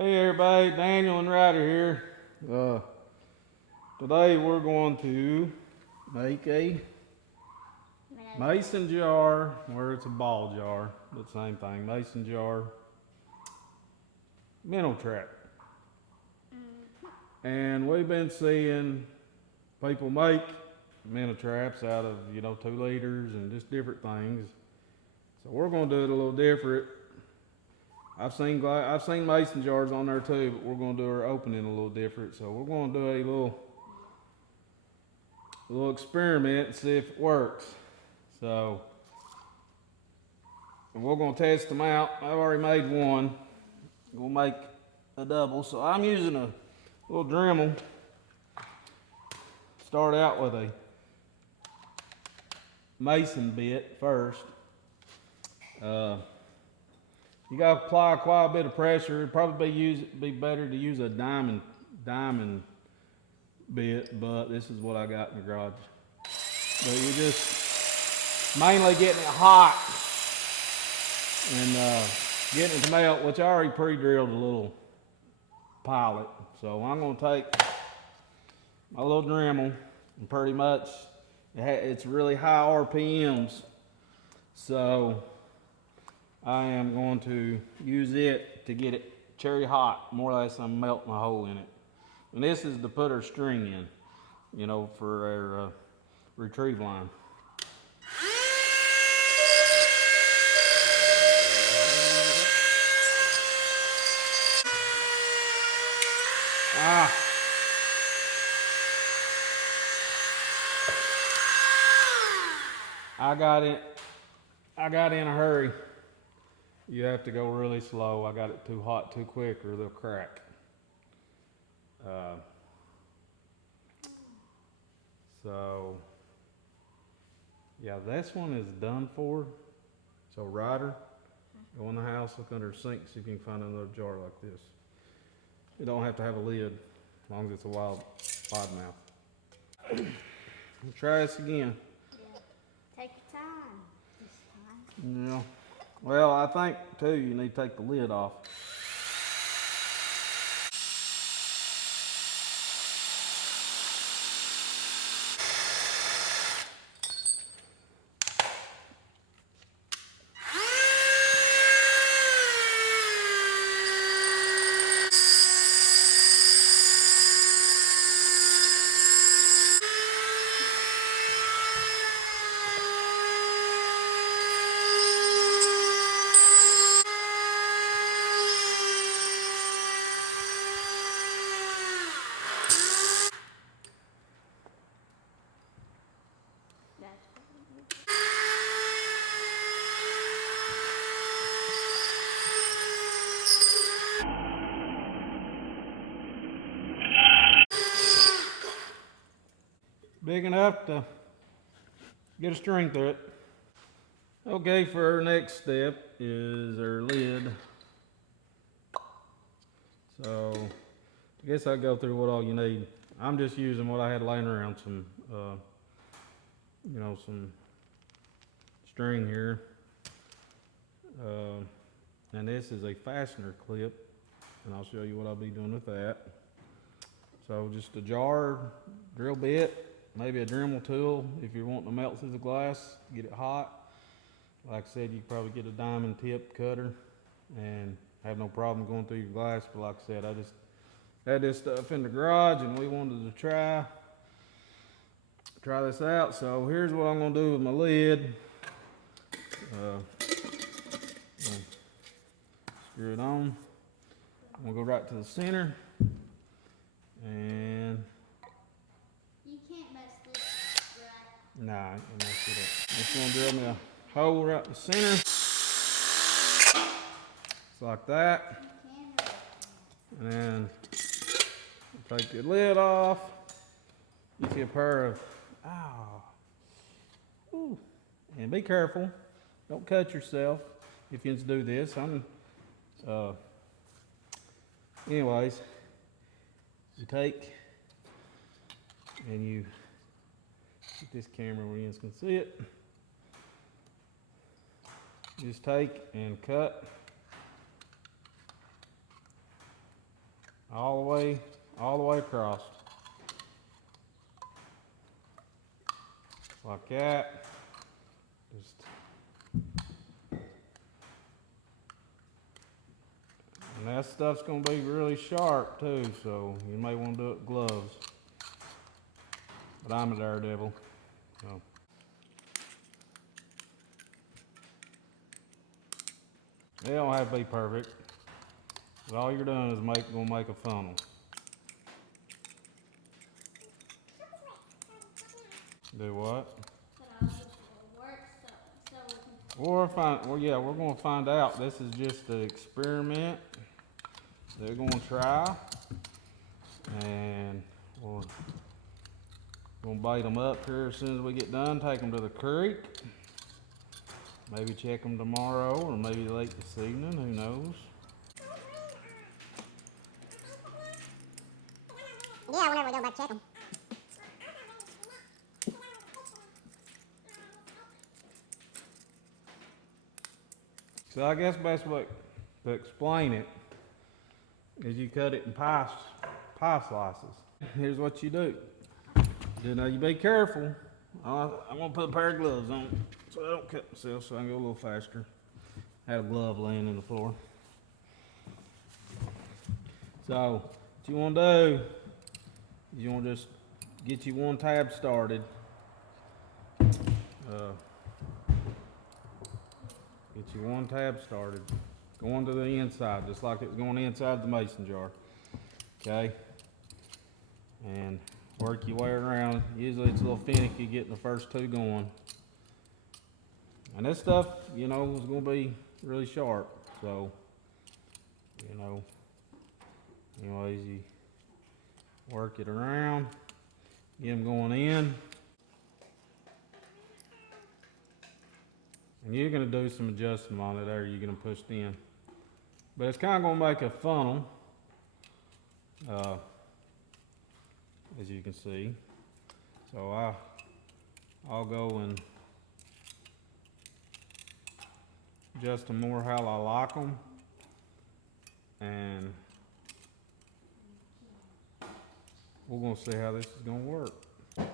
Hey everybody, Daniel and Ryder here. Today we're going to make a mason jar, where it's a ball jar, but same thing, mason jar, minnow trap. And we've been seeing people make minnow traps out of, 2 liters and just different things. So we're going to do it a little different. I've seen mason jars on there too, but we're going to do our opening a little different. So we're going to do a little experiment and see if it works. So we're going to test them out. I've already made one. We'll make a double. So I'm using a little Dremel. Start out with a mason bit first. You got to apply quite a bit of pressure. It'd probably be better to use a diamond bit, but this is what I got in the garage. But you're just mainly getting it hot and getting it to melt, which I already pre-drilled a little pilot. So I'm going to take my little Dremel and pretty much it's really high RPMs. So I am going to use it to get it cherry hot. More or less I'm melting a hole in it. And this is to put our string in, for our retrieve line. I got in a hurry. You have to go really slow. I got it too hot too quick or they'll crack. So yeah, this one is done for. So Ryder, go in the house, look under the sink, see if you can find another jar like this. You don't have to have a lid, as long as it's a wide mouth. We'll try this again. Yeah. Take your time this time. Yeah. Well, I think too you need to take the lid off. Big enough to get a string through it. Okay, for our next step is our lid. So I guess I'll go through what all you need. I'm just using what I had laying around, some string here. And this is a fastener clip, and I'll show you what I'll be doing with that. So just a jar, drill bit, maybe a Dremel tool if you're wanting to melt through the glass, get it hot. Like I said, you could probably get a diamond tip cutter and have no problem going through your glass. But like I said, I just had this stuff in the garage and we wanted to try this out. So here's what I'm gonna do with my lid. Screw it on. I'm gonna go right to the center and You can't mess this right. nah, I can mess it up. I'm just gonna drill me a hole right in the center. Just like that. And then take the lid off. Get you a pair of, and be careful. Don't cut yourself if you do this. Anyways, you take and you get this camera where you can see it. You just take and cut all the way across. Like that. Just and that stuff's gonna be really sharp too, so you may want to do it with gloves. But I'm a daredevil. So. They don't have to be perfect, but all you're doing is gonna make a funnel. Do what? We're gonna find out. This is just an experiment. They're gonna try, and we're gonna bait them up here as soon as we get done. Take them to the creek. Maybe check them tomorrow, or maybe late this evening. Who knows? Yeah, whenever we go back check them. So I guess the best way to explain it is you cut it in pie slices. Here's what you do. Now you be careful. I'm gonna put a pair of gloves on so I don't cut myself, so I can go a little faster. I had a glove laying in the floor. So what you want to do is you want to just get you one tab started. Get you one tab started. Going to the inside, just like it's going inside the mason jar. Okay? And work your way around. Usually it's a little finicky getting the first two going. And this stuff, you know, is going to be really sharp. So, you know, anyways, you work it around, get them going in. And you're going to do some adjustment on it there. You're going to push it in. But it's kind of going to make a funnel, as you can see. So I'll go and adjust them more how I like them. And we're going to see how this is going to work. Yeah,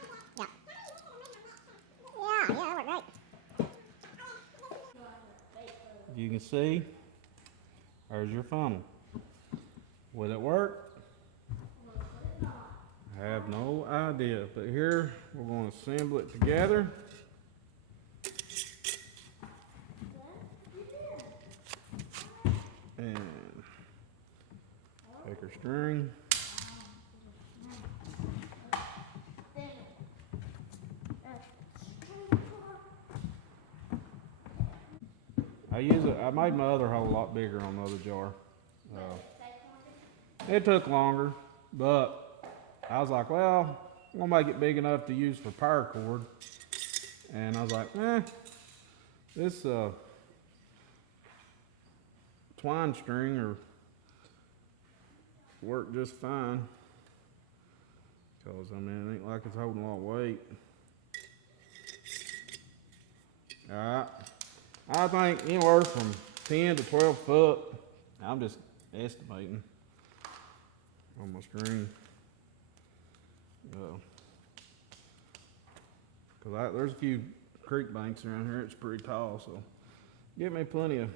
that worked great. You can see, there's your funnel. Will it work? I have no idea, but here we're going to assemble it together. And take our string. I made my other hole a lot bigger on the other jar. It took longer, but I was like, well, I'm gonna make it big enough to use for paracord. And I was like, this twine string or worked just fine. Cause I mean, it ain't like it's holding a lot of weight. All right. I think anywhere from 10 to 12 foot. I'm just estimating on my string. Cause there's a few creek banks around here. It's pretty tall, so give me plenty of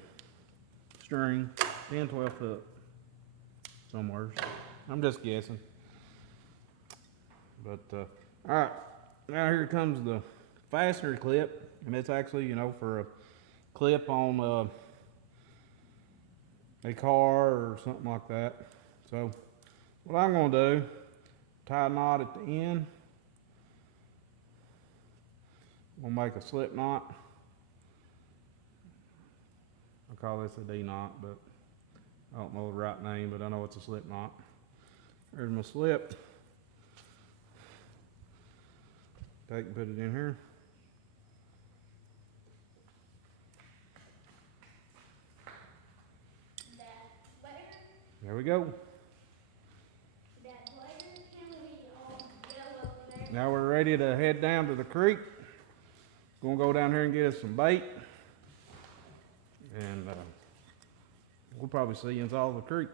string. 10, 12 foot somewhere. I'm just guessing. But all right, now here comes the fastener clip, and it's actually, you know, for a clip on a car or something like that. So what I'm going to do, tie a knot at the end. I'm going to make a slip knot. I call this a D knot, but I don't know the right name, but I know it's a slip knot. There's my slip. Take and put it in here. There we go. Now we're ready to head down to the creek. Gonna go down here and get us some bait. And we'll probably see you in all the creek.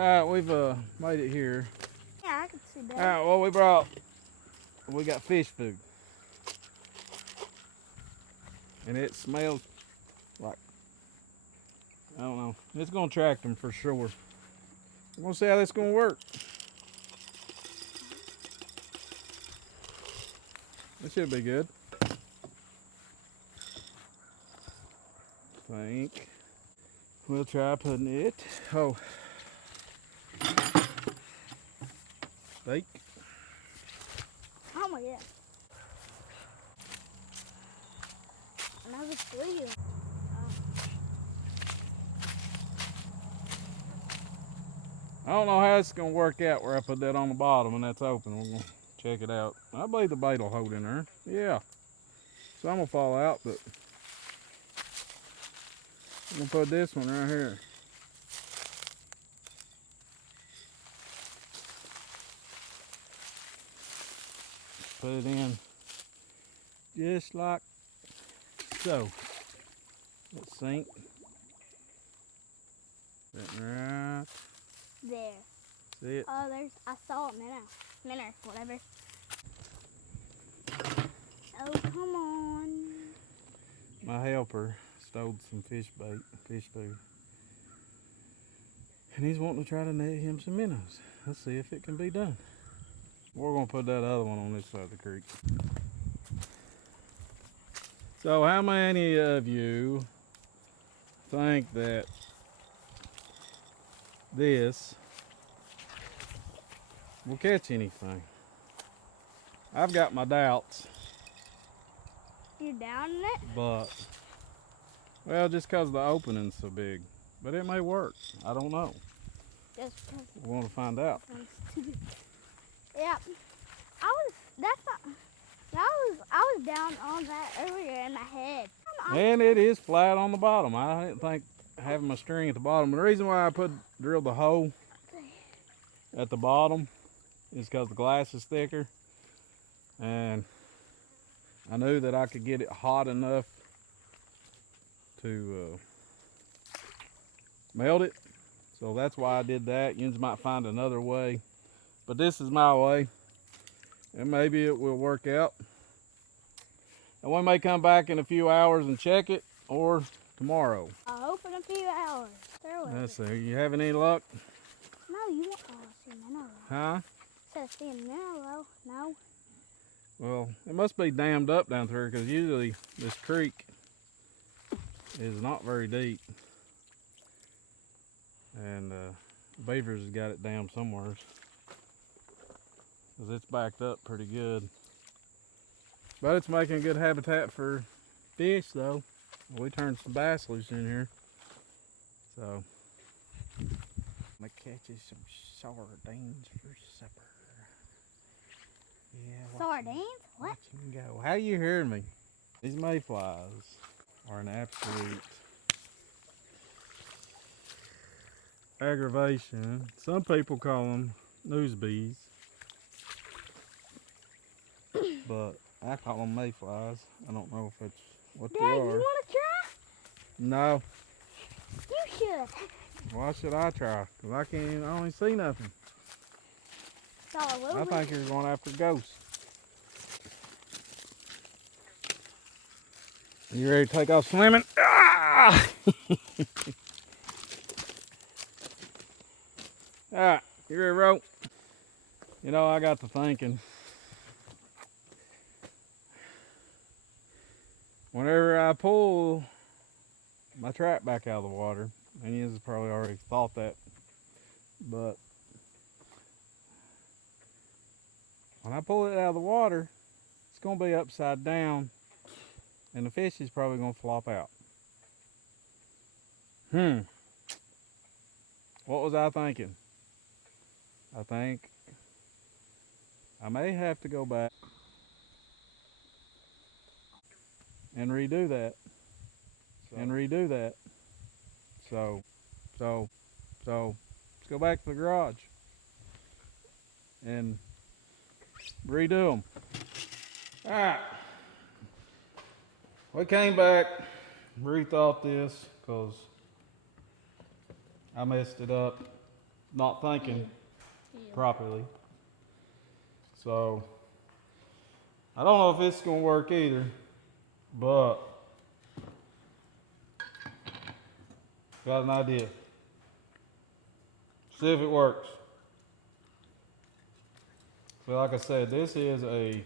Alright, we've made it here. Yeah, I can see that. Alright, we got fish food. And it smells like, I don't know. It's gonna attract them for sure. We're gonna see how this is gonna work. It should be good. I think we'll try putting it. Oh, steak. Oh my god. Another 3. I don't know how it's gonna work out where I put that on the bottom and that's open. We're gonna check it out. I believe the bait will hold in there. Yeah. Some will fall out, but I'm gonna put this one right here. Put it in just like so. Let's sink. Right There. See it? Oh, I saw it, Minnow, whatever. Oh, come on. My helper stole some fish food. And he's wanting to try to net him some minnows. Let's see if it can be done. We're gonna put that other one on this side of the creek. So how many of you think that this will catch anything? I've got my doubts, You're down in it? but, well, just because the opening's so big. But it may work. I don't know. Just because We want to find out. yeah. I was down on that earlier in my head. And it is flat on the bottom. I didn't think having my string at the bottom. The reason why I drilled the hole at the bottom is because the glass is thicker. And I knew that I could get it hot enough to melt it. So that's why I did that. You might find another way. But this is my way. And maybe it will work out. And we may come back in a few hours and check it, or tomorrow. I hope in a few hours. Let's see, you having any luck? No, you want to see Minnow. Huh? Instead of seeing Minnow, no. Well, it must be dammed up down through because usually this creek is not very deep. And beavers has got it dammed somewhere. Because it's backed up pretty good. But it's making a good habitat for fish though. We turned some bass loose in here. So, I'm gonna catch you some sardines for supper. Yeah. Sardines? What? Watch him go. How you hearing me? These mayflies are an absolute aggravation. Some people call them news bees. But I call them mayflies. I don't know if it's what Dad, they you are. want to try? No. You should. Why should I try? Because I only see nothing. Saw a little I bit. think you're going after ghosts. You ready to take off swimming? Ah! Alright, you ready to rope? You know, I got to thinking. Whenever I pull my trap back out of the water, and you probably already thought that, but when I pull it out of the water, it's going to be upside down, and the fish is probably going to flop out. What was I thinking? I think I may have to go back and redo that. So, let's go back to the garage and redo them. All right. We came back, rethought this because I messed it up. not thinking Yeah. properly. So I don't know if it's gonna work either, but got an idea. See if it works. So like I said, this is a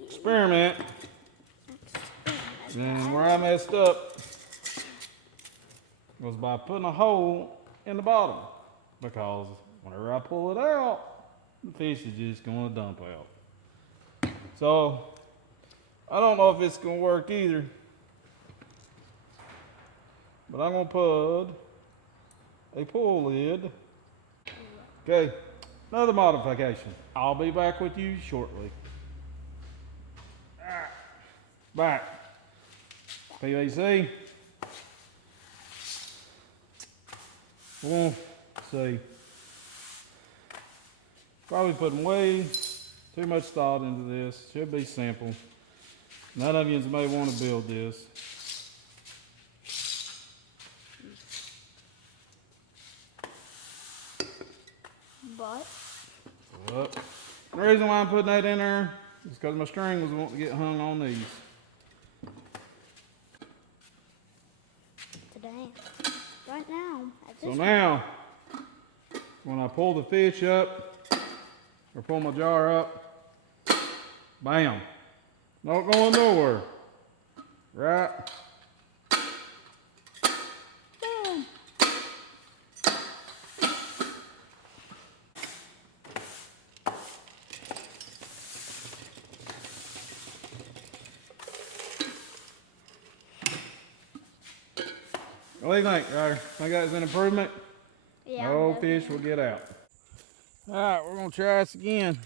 experiment. And where I messed up was by putting a hole in the bottom, because whenever I pull it out, the fish is just gonna dump out. So I don't know if it's gonna work either, but I'm gonna put a pull lid. Okay, another modification. I'll be back with you shortly. Back. PVC. We'll see. Probably putting way too much thought into this. Should be simple. None of you may want to build this. But But the reason why I'm putting that in there is because my string was wanting to get hung on these. today, right now, at So this now, when I pull the fish up, or pull my jar up, bam, not going nowhere, right? boom. What do you think, Ryder? Think that's an improvement? Yeah. No definitely. fish will get out. All right, we're gonna try this again.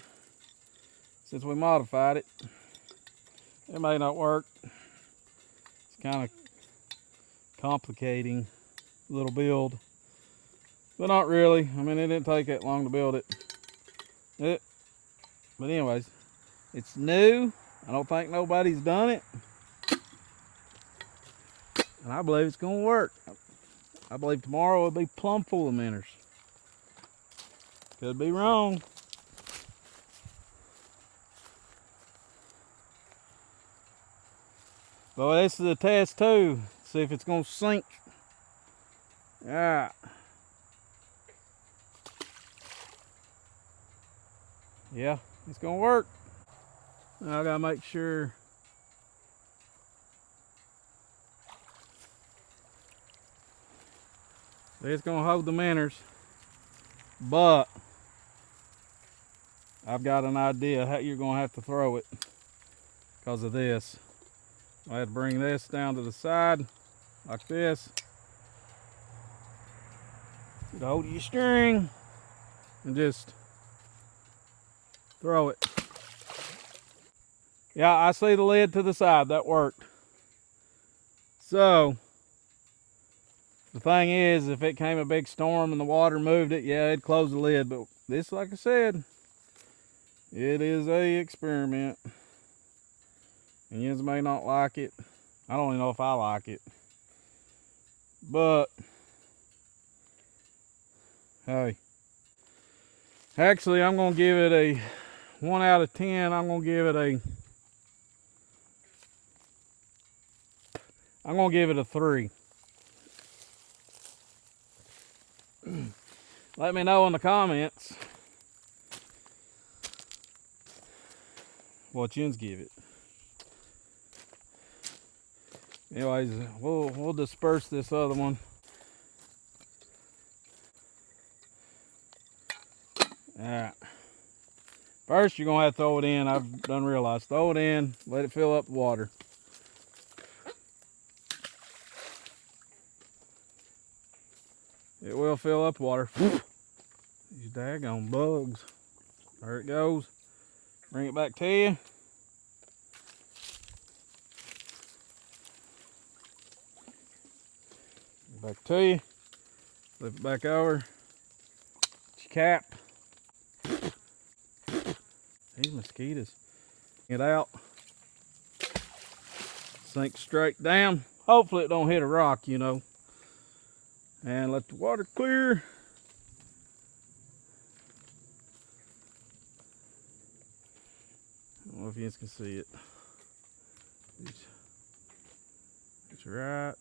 Since we modified it, it may not work. It's kind of complicating little build, but not really. I mean, it didn't take that long to build it. But anyways, it's new. I don't think nobody's done it, and I believe it's gonna work. I believe tomorrow will be plumb full of minnows. Could be wrong. But this is a test too. See if it's gonna sink. Yeah. Yeah, it's gonna work. Now I gotta make sure. It's gonna hold the minnows, but I've got an idea how you're gonna have to throw it because of this. I had to bring this down to the side like this. You hold your string and just throw it. Yeah, I see the lid to the side. That worked. So the thing is, if it came a big storm and the water moved it, yeah, it'd close the lid. But this, like I said, it is a experiment. And you may not like it. I don't even know if I like it. But hey, actually I'm gonna give it a 1 out of 10. I'm gonna give it a 3. Let me know in the comments what yous give it. Anyways, we'll disperse this other one. Alright. First you're gonna have to throw it in. I've done realized. Throw it in, let it fill up the water. It will fill up water. These daggone bugs. There it goes. Bring it back to you. Back to you. Flip it back over. Get your cap. These mosquitoes. Get out. Sink straight down. Hopefully it don't hit a rock, you know. and let the water clear. I don't know if you guys can see it. It's right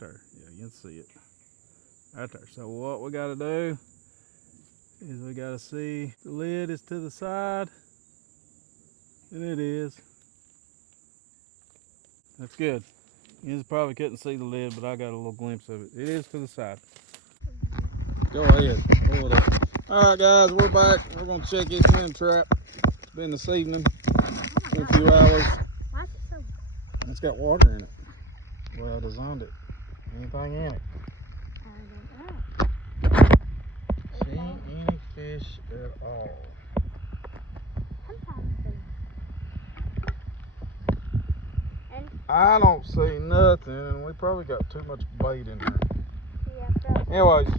there. Yeah, you can see it right there. So what we got to do is we got to see the lid is to the side, and it is. That's good. You probably couldn't see the lid, but I got a little glimpse of it. It is to the side. Go ahead, pull it up. All right, guys, we're back. We're gonna check this minnow trap. It's been this evening, in a few hours. Why is it so? It's got water in it. Well, I designed it. Anything in it? I don't know. See any fish at all? Sometimes they. And I don't see nothing, and we probably got too much bait in there. yeah, so. Anyways.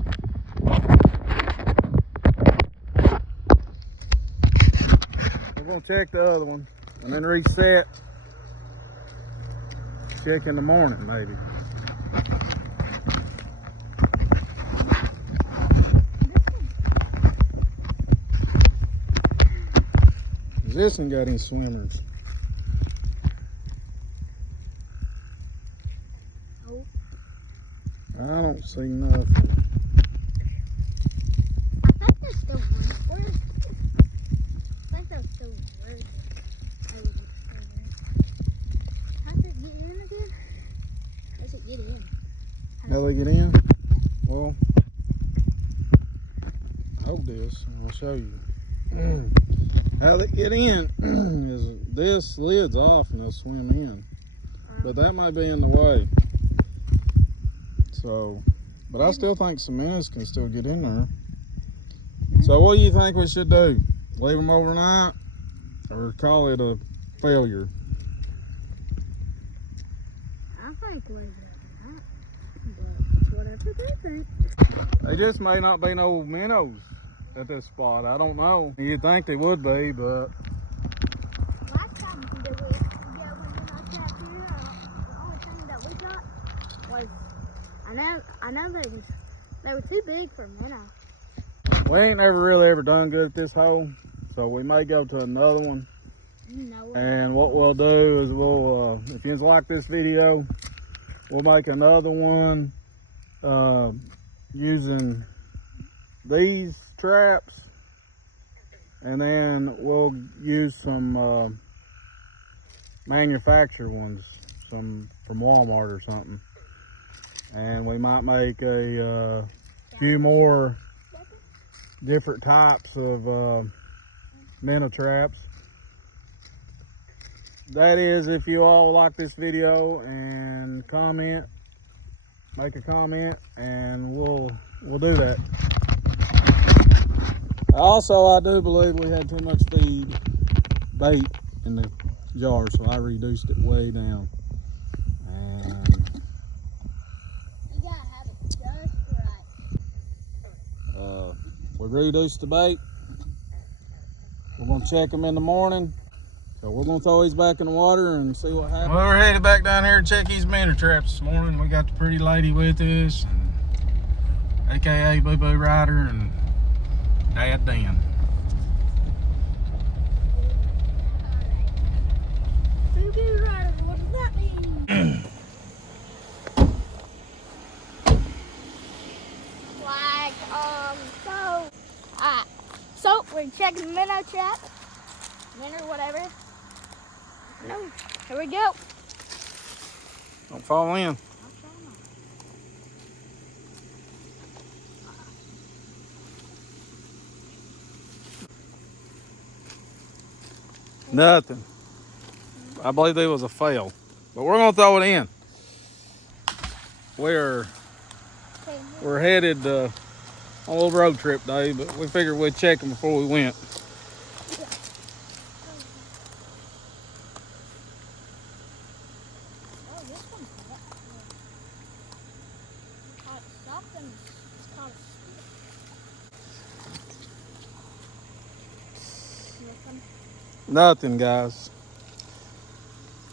We're gonna check the other one and then reset. Check in the morning, maybe. This one got any swimmers? Nope. I don't see nothing. I think there's still one. I think there's still one. How does it get in again? How does it get in? How they get in? Well, hold this and I'll show you. How they get in is this lid's off and they'll swim in. But that might be in the way. So, but I still think some minnows can still get in there. So what do you think we should do? Leave them overnight or call it a failure? I think leave it overnight. But it's whatever they think. They just may not be no minnows at this spot. I don't know. You'd think they would be, but Last time we did it, when I trapped here, the only thing that we got was, I know they were too big for minnow. we ain't never really ever done good at this hole. So we may go to another one. You know it. And what we'll do is we'll, if you guys like this video, we'll make another one using these traps, and then we'll use some manufactured ones, some from Walmart or something, and we might make a few more different types of minnow traps. That is, if you all like this video, and comment, make a comment, and we'll do that. Also, I do believe we had too much feed bait in the jar, so I reduced it way down. And You gotta have it just right. we reduced the bait. We're gonna check them in the morning. So we're gonna throw these back in the water and see what happens. Well, we're headed back down here to check these minnow traps this morning. We got the pretty lady with us, and AKA Boo Boo Rider and Dad Dan. Boo-boo rider, what does that mean? So we're checking the minnow trap. Minnow, whatever. No, here we go. Don't fall in. Nothing. I believe there was a fail, but we're gonna throw it in. We're headed on a little road trip day, but we figured we'd check them before we went. Oh, this one's wet. Caught something. It's called a stick. Nothing, guys.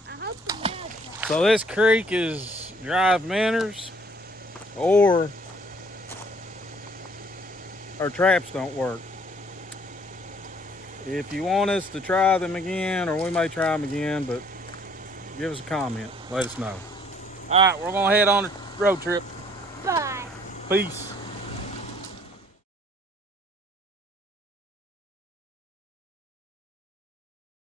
I hope the minnow trap. So this creek is drive minnows. or our traps don't work. If you want us to try them again, or we may try them again, but give us a comment. Let us know. All right, we're going to head on a road trip. Bye. Peace.